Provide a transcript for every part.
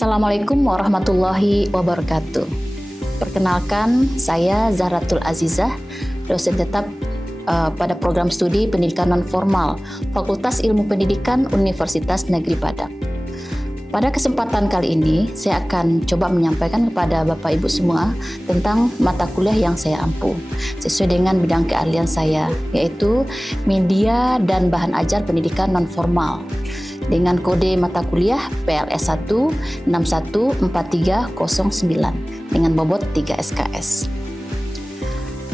Assalamualaikum warahmatullahi wabarakatuh. Perkenalkan, saya Zahratul Azizah, dosen tetap pada program studi pendidikan non-formal Fakultas Ilmu Pendidikan Universitas Negeri Padang. Pada kesempatan kali ini, saya akan coba menyampaikan kepada Bapak Ibu semua tentang mata kuliah yang saya ampu, sesuai dengan bidang keahlian saya, yaitu media dan bahan ajar pendidikan non-formal, dengan kode mata kuliah PLS 1 614309 dengan bobot 3 SKS.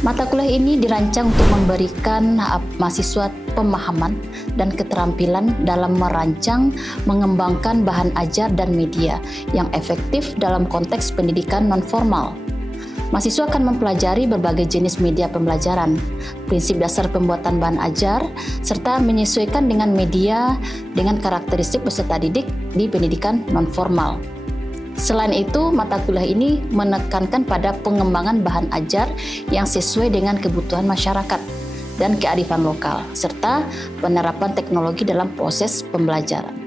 Mata kuliah ini dirancang untuk memberikan mahasiswa pemahaman dan keterampilan dalam merancang, mengembangkan bahan ajar dan media yang efektif dalam konteks pendidikan non-formal. Mahasiswa akan mempelajari berbagai jenis media pembelajaran, prinsip dasar pembuatan bahan ajar, serta menyesuaikan dengan media dengan karakteristik peserta didik di pendidikan non-formal. Selain itu, mata kuliah ini menekankan pada pengembangan bahan ajar yang sesuai dengan kebutuhan masyarakat dan kearifan lokal, serta penerapan teknologi dalam proses pembelajaran.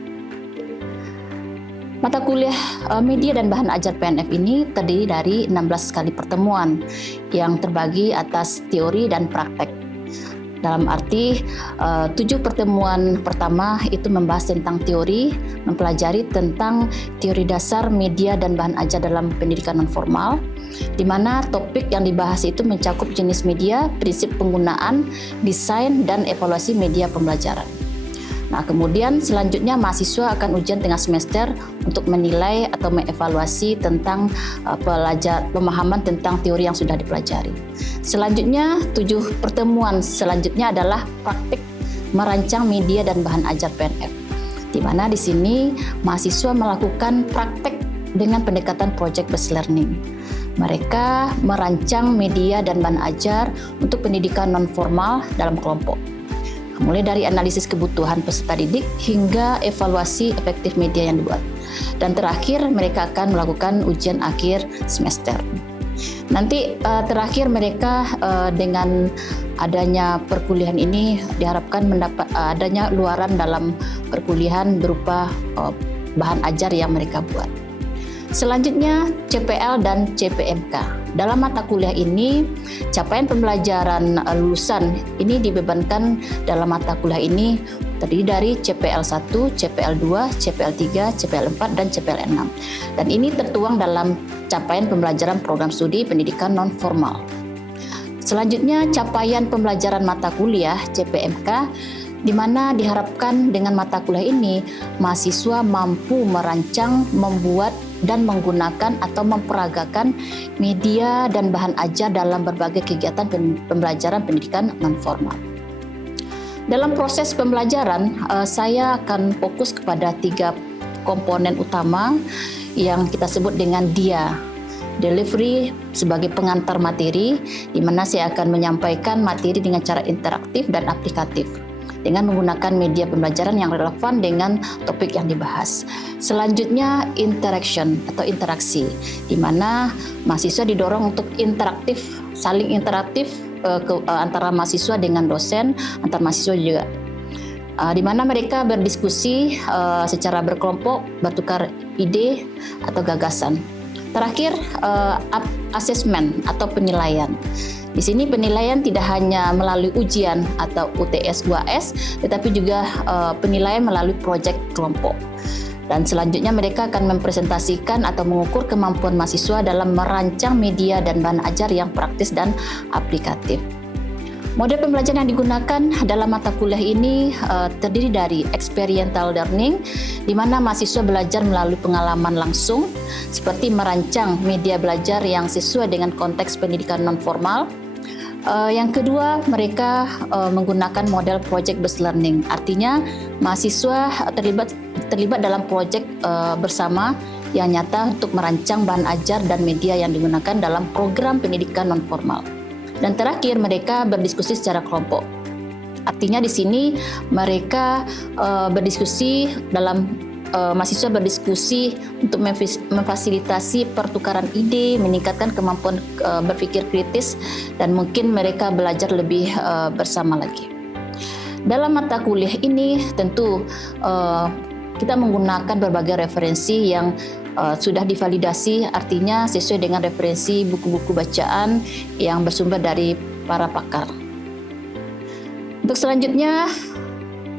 Mata kuliah media dan bahan ajar PNF ini terdiri dari 16 kali pertemuan yang terbagi atas teori dan praktek. Dalam arti 7 pertemuan pertama itu membahas tentang teori, mempelajari tentang teori dasar media dan bahan ajar dalam pendidikan non-formal, di mana topik yang dibahas itu mencakup jenis media, prinsip penggunaan, desain, dan evaluasi media pembelajaran. Nah, kemudian selanjutnya mahasiswa akan ujian tengah semester untuk menilai atau mengevaluasi tentang pemahaman tentang teori yang sudah dipelajari. Selanjutnya, 7 pertemuan selanjutnya adalah praktik merancang media dan bahan ajar PNF, di mana di sini mahasiswa melakukan praktek dengan pendekatan project based learning. Mereka merancang media dan bahan ajar untuk pendidikan non-formal dalam kelompok, mulai dari analisis kebutuhan peserta didik hingga evaluasi efektif media yang dibuat. Dan terakhir, mereka akan melakukan ujian akhir semester. Nanti terakhir mereka dengan adanya perkuliahan ini diharapkan mendapat adanya luaran dalam perkuliahan berupa bahan ajar yang mereka buat. Selanjutnya, CPL dan CPMK. Dalam mata kuliah ini, capaian pembelajaran lulusan ini dibebankan dalam mata kuliah ini terdiri dari CPL 1, CPL 2, CPL 3, CPL 4, dan CPL 6. Dan ini tertuang dalam capaian pembelajaran program studi pendidikan non-formal. Selanjutnya, capaian pembelajaran mata kuliah CPMK, di mana diharapkan dengan mata kuliah ini, mahasiswa mampu merancang, membuat, dan menggunakan atau memperagakan media dan bahan ajar dalam berbagai kegiatan pembelajaran pendidikan non-formal. Dalam proses pembelajaran, saya akan fokus kepada 3 komponen utama yang kita sebut dengan DIA. Delivery sebagai pengantar materi, di mana saya akan menyampaikan materi dengan cara interaktif dan aplikatif, dengan menggunakan media pembelajaran yang relevan dengan topik yang dibahas. Selanjutnya, interaction atau interaksi, di mana mahasiswa didorong untuk interaktif, saling interaktif antara mahasiswa dengan dosen, antar mahasiswa juga, di mana mereka berdiskusi secara berkelompok, bertukar ide atau gagasan. Terakhir, assessment atau penilaian. Di sini penilaian tidak hanya melalui ujian atau UTS 2S, tetapi juga penilaian melalui proyek kelompok. Dan selanjutnya mereka akan mempresentasikan atau mengukur kemampuan mahasiswa dalam merancang media dan bahan ajar yang praktis dan aplikatif. Model pembelajaran yang digunakan dalam mata kuliah ini terdiri dari experiential learning, di mana mahasiswa belajar melalui pengalaman langsung, seperti merancang media belajar yang sesuai dengan konteks pendidikan non-formal. Yang kedua, mereka menggunakan model project based learning, artinya mahasiswa terlibat dalam proyek bersama yang nyata untuk merancang bahan ajar dan media yang digunakan dalam program pendidikan non-formal. Dan terakhir, mereka berdiskusi secara kelompok. Artinya di sini mereka berdiskusi mahasiswa berdiskusi untuk memfasilitasi pertukaran ide, meningkatkan kemampuan berpikir kritis, dan mungkin mereka belajar lebih bersama lagi. Dalam mata kuliah ini tentu kita menggunakan berbagai referensi yang sudah divalidasi, artinya sesuai dengan referensi buku-buku bacaan yang bersumber dari para pakar. Untuk selanjutnya,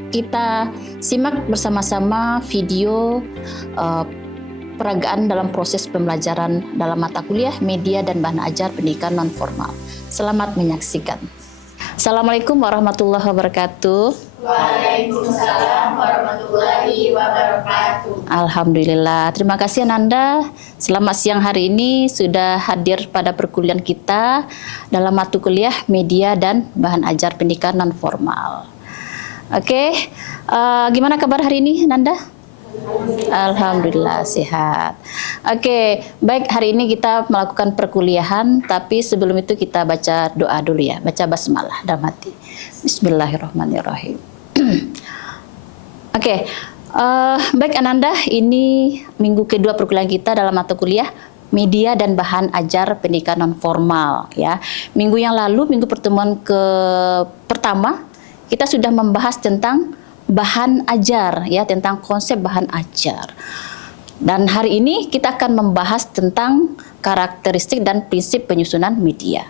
kita simak bersama-sama video peragaan dalam proses pembelajaran dalam mata kuliah media dan bahan ajar pendidikan non-formal. Selamat menyaksikan. Assalamualaikum warahmatullahi wabarakatuh. Waalaikumsalam warahmatullahi wabarakatuh. Alhamdulillah, terima kasih Ananda. Selamat siang hari ini sudah hadir pada perkuliahan kita dalam mata kuliah media dan bahan ajar pendidikan non formal. Oke, gimana kabar hari ini Nanda? Alhamdulillah sehat. Oke, baik, hari ini kita melakukan perkuliahan, tapi sebelum itu kita baca doa dulu ya, baca basmalah dalam hati. Bismillahirrahmanirrahim. Oke, baik Ananda, ini minggu kedua perkuliahan kita dalam mata kuliah media dan bahan ajar pendidikan non formal ya. Minggu yang lalu, minggu pertemuan pertama, kita sudah membahas tentang bahan ajar ya, tentang konsep bahan ajar. Dan hari ini kita akan membahas tentang karakteristik dan prinsip penyusunan media.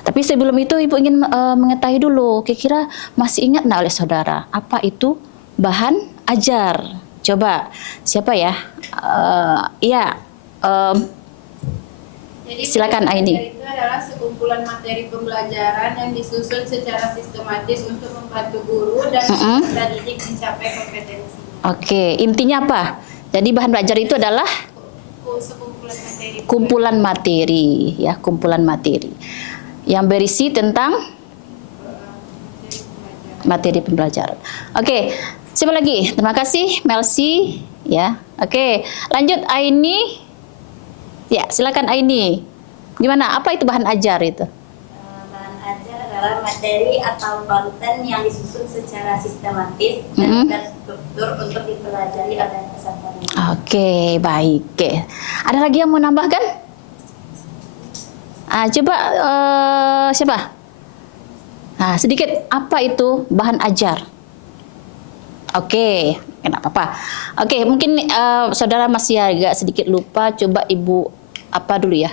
Tapi sebelum itu Ibu ingin mengetahui dulu, kira-kira masih ingat nggak oleh saudara apa itu bahan ajar? Coba siapa ya? Jadi, silakan Aini. Itu adalah sekumpulan materi pembelajaran yang disusun secara sistematis untuk membantu guru dan peserta didik mencapai kompetensi. Oke, intinya apa? Jadi bahan belajar itu adalah kumpulan materi ya, kumpulan materi yang berisi tentang materi pembelajaran. Oke, siapa lagi? Terima kasih Melsi ya. Oke, lanjut Aini. Ya, silakan Aini. Gimana? Apa itu bahan ajar itu? Bahan ajar adalah materi atau konten yang disusun secara sistematis dan terstruktur untuk dipelajari oleh peserta. Oke, baik. Oke. Ada lagi yang mau nambahkan? Coba siapa? Sedikit, apa itu bahan ajar? Oke, kenapa apa? Oke, mungkin saudara masih agak sedikit lupa. Coba Ibu apa dulu ya?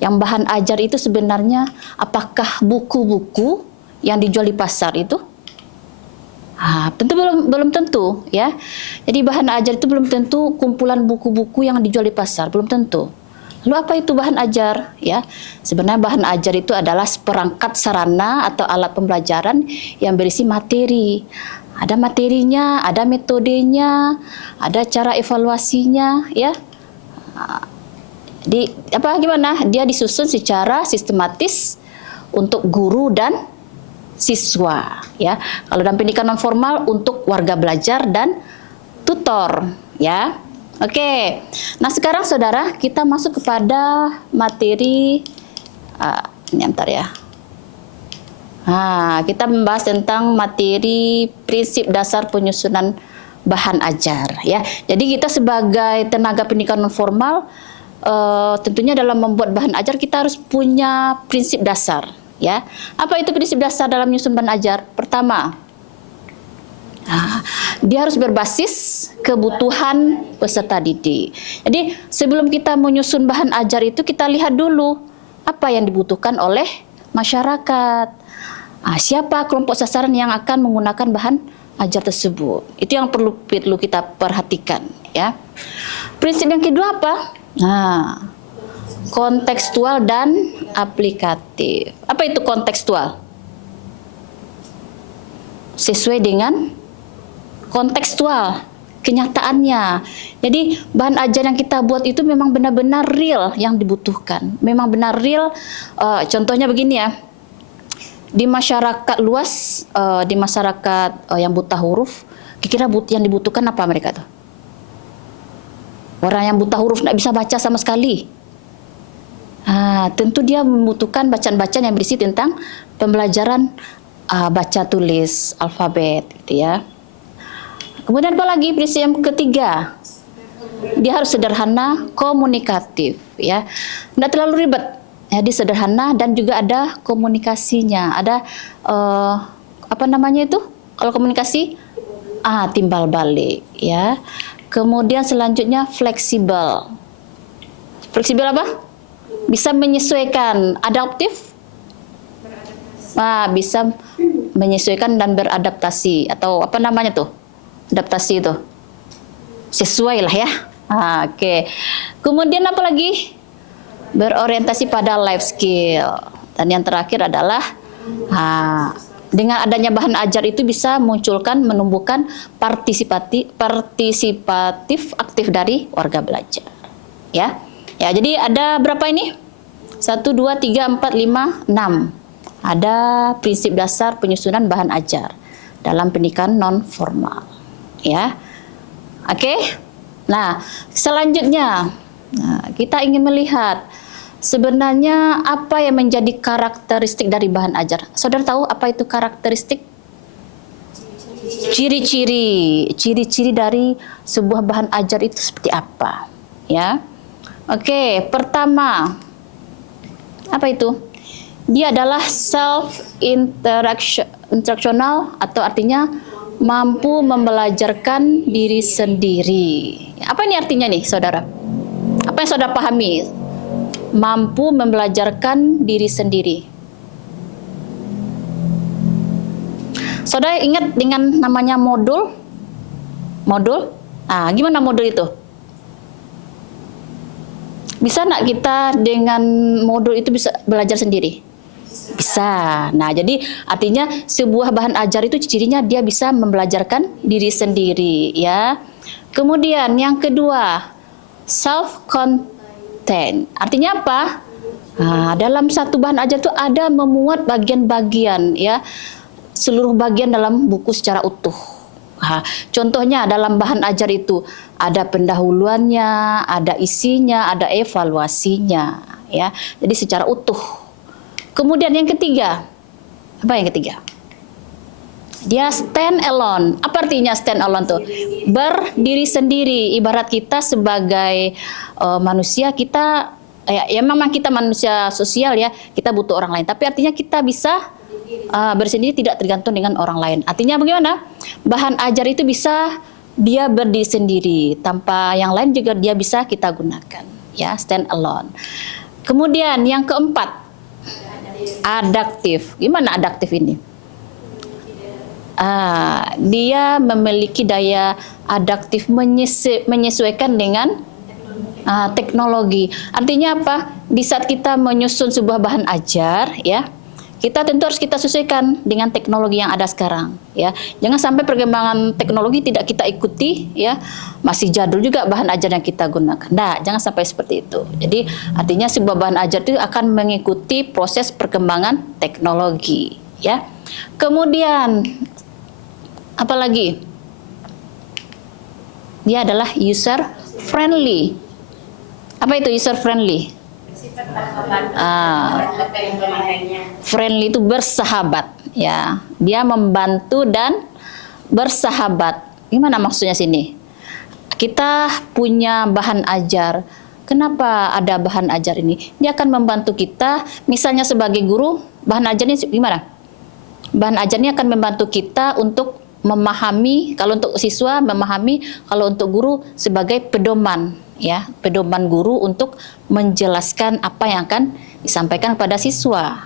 Yang bahan ajar itu sebenarnya apakah buku-buku yang dijual di pasar itu? Tentu belum tentu ya. Jadi bahan ajar itu belum tentu kumpulan buku-buku yang dijual di pasar, belum tentu. Lalu apa itu bahan ajar ya? Sebenarnya bahan ajar itu adalah seperangkat sarana atau alat pembelajaran yang berisi materi. Ada materinya, ada metodenya, ada cara evaluasinya ya. Gimana? Dia disusun secara sistematis untuk guru dan siswa ya. Kalau dalam pendidikan non formal untuk warga belajar dan tutor ya. Oke. Nah, sekarang saudara kita masuk kepada materi ini antar ya. Kita membahas tentang materi prinsip dasar penyusunan bahan ajar ya. Jadi kita sebagai tenaga pendidikan non formal tentunya dalam membuat bahan ajar kita harus punya prinsip dasar ya. Apa itu prinsip dasar dalam menyusun bahan ajar? Pertama, dia harus berbasis kebutuhan peserta didik. Jadi sebelum kita menyusun bahan ajar itu kita lihat dulu apa yang dibutuhkan oleh masyarakat. Siapa kelompok sasaran yang akan menggunakan bahan ajar tersebut? Itu yang perlu kita perhatikan ya. Prinsip yang kedua apa? Kontekstual dan aplikatif. Apa itu kontekstual? Sesuai dengan kontekstual, kenyataannya. Jadi bahan ajar yang kita buat itu memang benar-benar real yang dibutuhkan. Memang benar real. Contohnya begini ya. Di masyarakat luas, di masyarakat yang buta huruf, kira-kira yang dibutuhkan apa mereka tuh? Orang yang buta huruf tidak bisa baca sama sekali. Tentu dia membutuhkan bacaan-bacaan yang berisi tentang pembelajaran baca tulis alfabet gitu ya. Kemudian apa lagi prinsip yang ketiga? Dia harus sederhana, komunikatif ya. Tidak terlalu ribet. Jadi sederhana dan juga ada komunikasinya. Ada apa namanya itu? Kalau komunikasi timbal balik ya. Kemudian selanjutnya fleksibel. Fleksibel apa? Bisa menyesuaikan. Adaptif? Bisa menyesuaikan dan beradaptasi, atau apa namanya tuh? Adaptasi itu. Sesuai lah ya. Oke. Kemudian apa lagi? Berorientasi pada life skill. Dan yang terakhir adalah dengan adanya bahan ajar itu bisa menumbuhkan partisipatif aktif dari warga belajar. Ya, jadi ada berapa ini? 1, 2, 3, 4, 5, 6. Ada prinsip dasar penyusunan bahan ajar dalam pendidikan non formal. Ya, oke. Nah, selanjutnya kita ingin melihat sebenarnya apa yang menjadi karakteristik dari bahan ajar. Saudara tahu apa itu karakteristik? Ciri-ciri dari sebuah bahan ajar itu seperti apa? Ya. Oke, pertama, apa itu? Dia adalah self-instructional, atau artinya mampu membelajarkan diri sendiri. Apa ini artinya nih, saudara? Apa yang saudara pahami? Mampu membelajarkan diri sendiri. Saudara ingat dengan namanya modul? Modul? Gimana modul itu? Bisa nggak kita dengan modul itu bisa belajar sendiri? Bisa. Nah, jadi artinya sebuah bahan ajar itu cirinya dia bisa membelajarkan diri sendiri, ya. Kemudian yang kedua, self-contained. Artinya apa? Dalam satu bahan ajar itu ada memuat bagian-bagian, ya, seluruh bagian dalam buku secara utuh. Contohnya dalam bahan ajar itu ada pendahuluannya, ada isinya, ada evaluasinya, ya. Jadi secara utuh. Kemudian yang ketiga, apa yang ketiga? Dia stand alone. Apa artinya stand alone tuh? Berdiri sendiri. Ibarat kita sebagai manusia, kita ya memang kita manusia sosial ya, kita butuh orang lain. Tapi artinya kita bisa bersendiri, tidak tergantung dengan orang lain. Artinya bagaimana? Bahan ajar itu bisa dia berdiri sendiri, tanpa yang lain juga dia bisa kita gunakan. Ya, stand alone. Kemudian yang keempat, adaptif. Gimana adaptif ini? Dia memiliki daya adaptif, menyesuaikan dengan teknologi. Artinya apa? Di saat kita menyusun sebuah bahan ajar, ya, kita tentu harus kita sesuaikan dengan teknologi yang ada sekarang, ya. Jangan sampai perkembangan teknologi tidak kita ikuti, ya. Masih jadul juga bahan ajar yang kita gunakan. Nah, jangan sampai seperti itu. Jadi, artinya sebuah bahan ajar itu akan mengikuti proses perkembangan teknologi, ya. Kemudian apa lagi? Dia adalah user friendly. Apa itu user friendly? Friendly itu bersahabat, ya. Dia membantu dan bersahabat. Gimana maksudnya sini? Kita punya bahan ajar. Kenapa ada bahan ajar ini? Dia akan membantu kita. Misalnya sebagai guru, bahan ajarnya gimana? Bahan ajarnya akan membantu kita untuk memahami, kalau untuk siswa memahami, kalau untuk guru sebagai pedoman, ya, pedoman guru untuk menjelaskan apa yang akan disampaikan kepada siswa,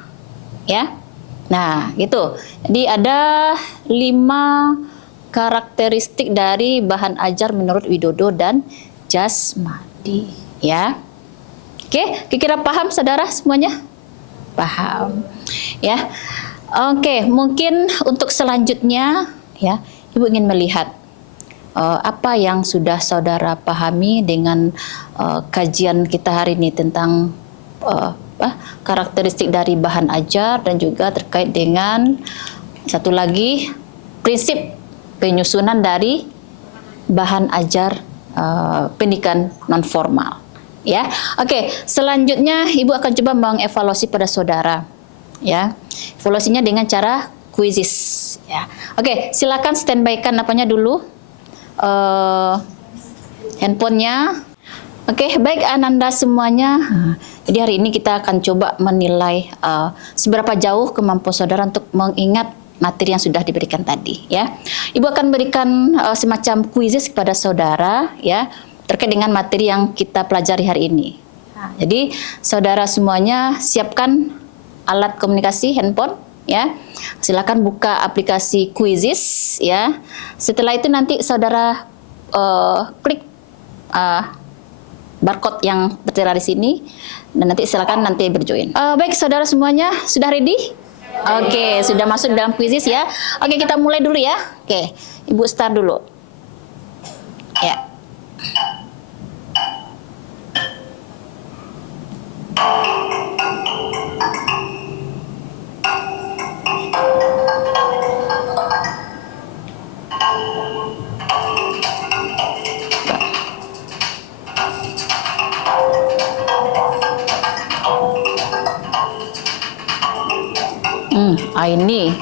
ya. Nah, gitu. Jadi ada 5 karakteristik dari bahan ajar menurut Widodo dan Jasmadi, ya. Oke, kira-kira paham saudara semuanya? Paham, ya. Oke, mungkin untuk selanjutnya, ya, Ibu ingin melihat apa yang sudah saudara pahami dengan kajian kita hari ini tentang karakteristik dari bahan ajar, dan juga terkait dengan satu lagi prinsip penyusunan dari bahan ajar pendidikan non formal, ya. Oke, selanjutnya Ibu akan coba mengevaluasi pada saudara, ya. Evaluasinya dengan cara kuisis, ya. Oke, silakan standby-kan apanya dulu, handphonenya. Oke, baik Ananda semuanya. Jadi hari ini kita akan coba menilai seberapa jauh kemampuan saudara untuk mengingat materi yang sudah diberikan tadi ya. Ibu akan berikan semacam kuisis kepada saudara ya terkait dengan materi yang kita pelajari hari ini. Nah, jadi saudara semuanya siapkan alat komunikasi handphone ya. Silakan buka aplikasi Quizizz ya. Setelah itu nanti saudara klik barcode yang tertera di sini dan nanti silakan nanti berjoin. Baik saudara semuanya sudah ready? Oke, sudah masuk dalam Quizizz ya. Oke, kita mulai dulu ya. Oke, Ibu start dulu. Ya. Ini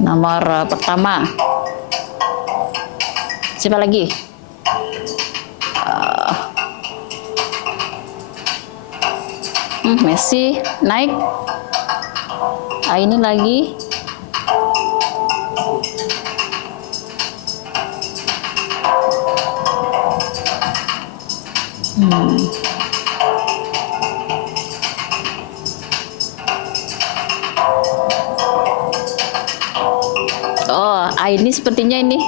nomor pertama. Siapa lagi? Messi naik. Ini lagi. Oh, ini sepertinya ini.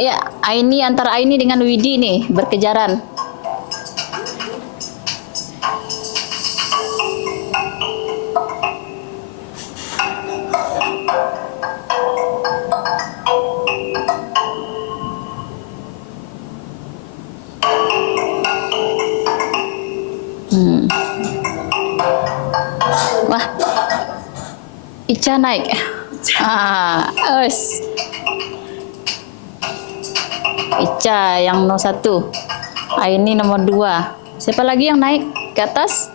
Ya, ini antara ini dengan Widi nih berkejaran. Wah, Ica naik. Ica yang nomor 1. Ini nomor 2. Siapa lagi yang naik ke atas?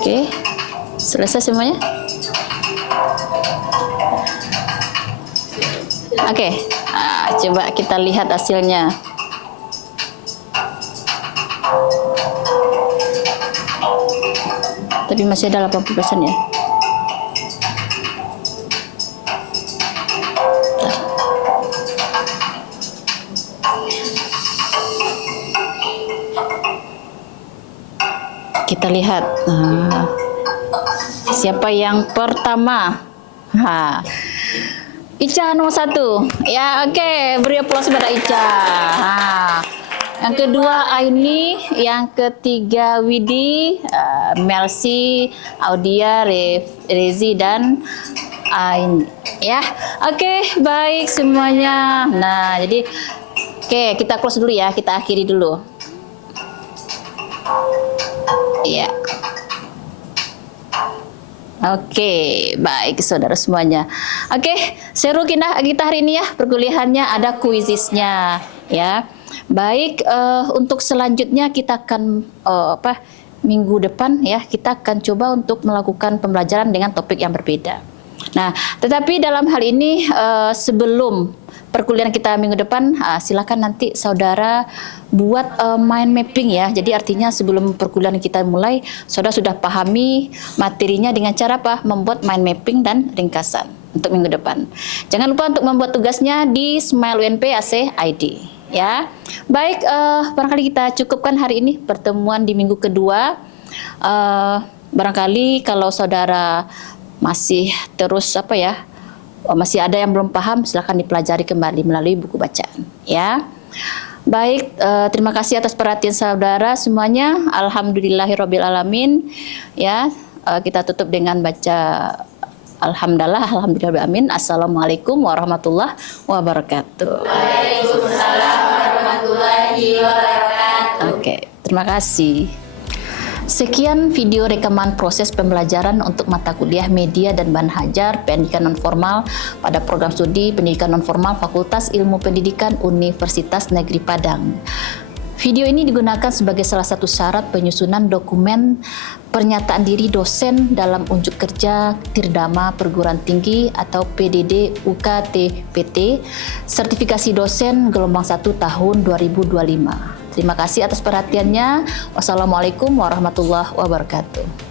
Oke, selesai semuanya? Oke, coba kita lihat hasilnya. Tapi masih ada 80% ya. Kita lihat siapa yang pertama. Ica nomor 1. Ya, oke, beri aplaus pada Ica. Yang kedua Aini, yang ketiga Widi, Melsi, Audia, Rezi dan Aini. Ya, oke, baik semuanya. Nah, jadi oke, kita close dulu ya, kita akhiri dulu. Ya. Oke, baik saudara semuanya. Oke, seru kita hari ini ya, perkuliahannya ada kuisisnya ya. Baik, untuk selanjutnya kita akan minggu depan ya, kita akan coba untuk melakukan pembelajaran dengan topik yang berbeda. Nah, tetapi dalam hal ini sebelum perkuliahan kita minggu depan, silakan nanti saudara buat mind mapping ya. Jadi artinya sebelum perkuliahan kita mulai, saudara sudah pahami materinya dengan cara apa? Membuat mind mapping dan ringkasan untuk minggu depan. Jangan lupa untuk membuat tugasnya di Smile UNP AC ID ya. Baik, barangkali kita cukupkan hari ini pertemuan di minggu kedua. Barangkali kalau saudara masih terus masih ada yang belum paham, silakan dipelajari kembali melalui buku bacaan ya. Baik, terima kasih atas perhatian saudara semuanya. Alhamdulillahirabbil alamin ya. Kita tutup dengan baca alhamdulillah amin. Assalamualaikum warahmatullahi wabarakatuh. Waalaikumsalam warahmatullahi wabarakatuh. Oke, terima kasih. Sekian video rekaman proses pembelajaran untuk mata kuliah Media dan Bahan Ajar Pendidikan Nonformal pada program studi Pendidikan Nonformal Fakultas Ilmu Pendidikan Universitas Negeri Padang. Video ini digunakan sebagai salah satu syarat penyusunan dokumen pernyataan diri dosen dalam unjuk kerja Tirdama Perguruan Tinggi atau PDD UKT-PT Sertifikasi Dosen Gelombang 1 tahun 2025. Terima kasih atas perhatiannya. Wassalamualaikum warahmatullahi wabarakatuh.